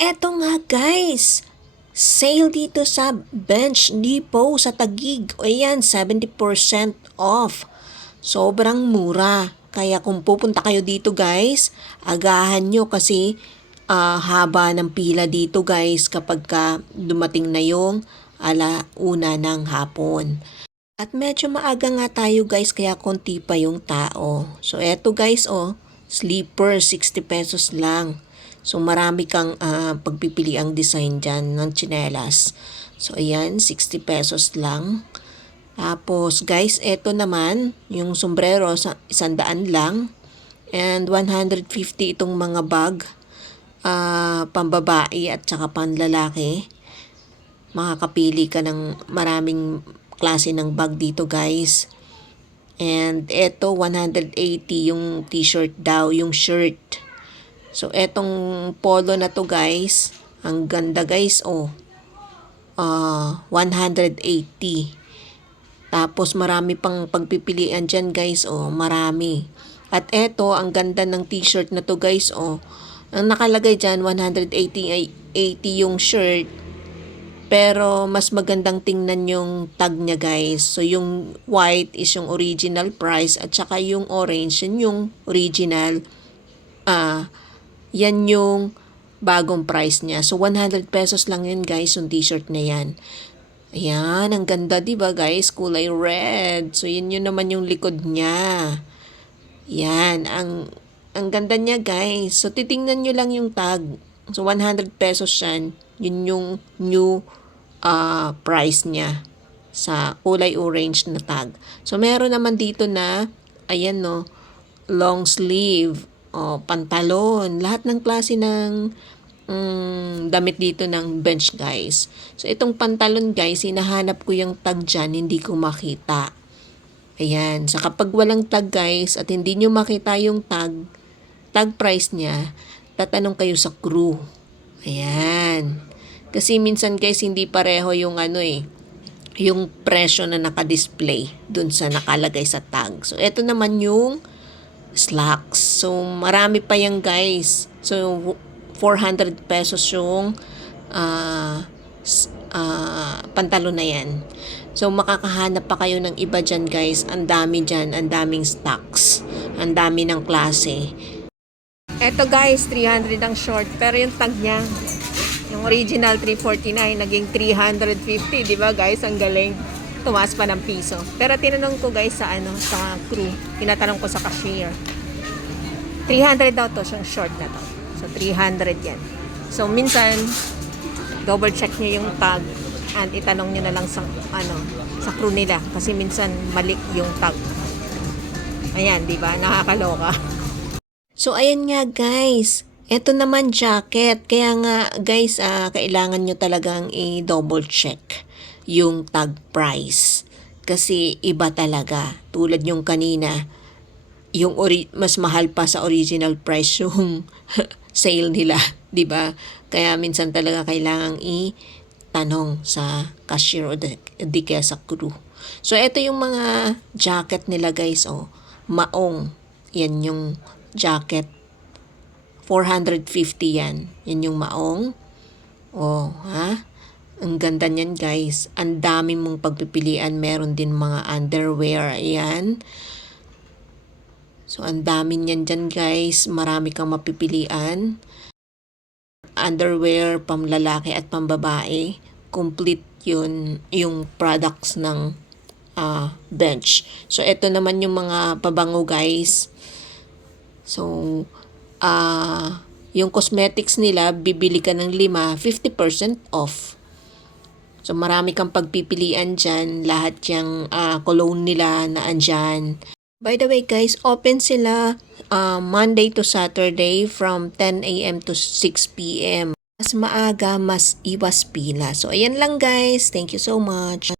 Eto nga guys, sale dito sa Bench Depot sa Tagig. O yan, 70% off. Sobrang mura. Kaya kung pupunta kayo dito guys, agahan nyo kasi ah, haba ng pila dito guys kapag ka dumating na yung ala una ng hapon. At medyo maaga nga tayo guys kaya konti pa yung tao. So eto guys oh, sleeper 60 pesos lang. So marami kang ah, pagpipili ang design dyan ng tsinelas. So ayan, 60 pesos lang. Tapos guys, eto naman, yung sombrero sa isandaan lang. And 150 itong mga bag. ah pambabae at saka panlalaki. Makakapili ka ng maraming klase ng bag dito guys. And eto 180 yung t-shirt daw, yung shirt. So etong polo na to guys, ang ganda guys oh. Ah, 180. Tapos marami pang pagpipilian dyan guys oh, marami. At eto, ang ganda ng t-shirt na to guys oh. Ang nakalagay dyan, 180 ay 80 yung shirt. Pero mas magandang tingnan yung tag niya guys. So yung white is yung original price at saka yung orange yun yung original. Ah, yan yung bagong price niya. So 100 pesos lang yun guys yung t-shirt na yan. Ayan, ang ganda ba guys? Kulay red. So yun yun naman yung likod niya. Yan, ang ang ganda niya guys. So titingnan nyo lang yung tag. So 100 pesos yan. Yun yung new ah, price niya sa kulay orange na tag. So meron naman dito na ayan no, long sleeve, o pantalon, lahat ng klase ng mm, damit dito ng bench guys. So itong pantalon guys, hinahanap ko yung tag dyan, hindi ko makita. Ayan. So kapag walang tag guys at hindi nyo makita yung tag, tag price niya, tatanong kayo sa crew. Ayan. Kasi minsan guys, hindi pareho yung ano eh, yung presyo na naka-display dun sa nakalagay sa tag. So, ito naman yung slacks. So, marami pa yan guys. So, 400 pesos yung s- ah, pantalon na yan. So, makakahanap pa kayo ng iba dyan guys. Ang dami dyan. Ang daming stocks. Ang dami ng klase. Eto guys, 300 ang short. Pero yung tag niya, yung original 349, naging 350. Di ba guys? Ang galing. Tumaas pa ng piso. Pero tinanong ko guys sa ano, sa crew. Tinatanong ko sa cashier. 300 daw to, yung short na to. So, 300 yan. So, minsan, double check nyo yung tag and itanong nyo na lang sa, ano, sa crew nila. Kasi minsan, mali yung tag. Ayan, di ba? Nakakaloka. So, ayan nga guys. Ito naman jacket. Kaya nga guys, ah, kailangan nyo talagang i-double check yung tag price. Kasi iba talaga. Tulad yung kanina, yung ori- mas mahal pa sa original price yung sale nila, 'di ba? Kaya minsan talaga kailangang i tanong sa cashier o di, di kaya sa crew. So ito yung mga jacket nila guys, oh. Maong. Yan yung jacket. 450 yan. Yan yung maong. Oh, ha? Ang ganda niyan guys. Ang dami mong pagpipilian. Meron din mga underwear. Ayan. So, ang dami niyan dyan guys. Marami kang mapipilian. Underwear, pamlalaki at pambabae. Complete yun yung products ng ah, bench. So, ito naman yung mga pabango guys. So, ah yung cosmetics nila, bibili ka ng lima, 50% off. So, marami kang pagpipilian dyan. Lahat yung ah, cologne nila na andyan. By the way guys, open sila ah, Monday to Saturday from 10 a.m. to 6 p.m. Mas maaga, mas iwas pila. So, ayan lang guys. Thank you so much.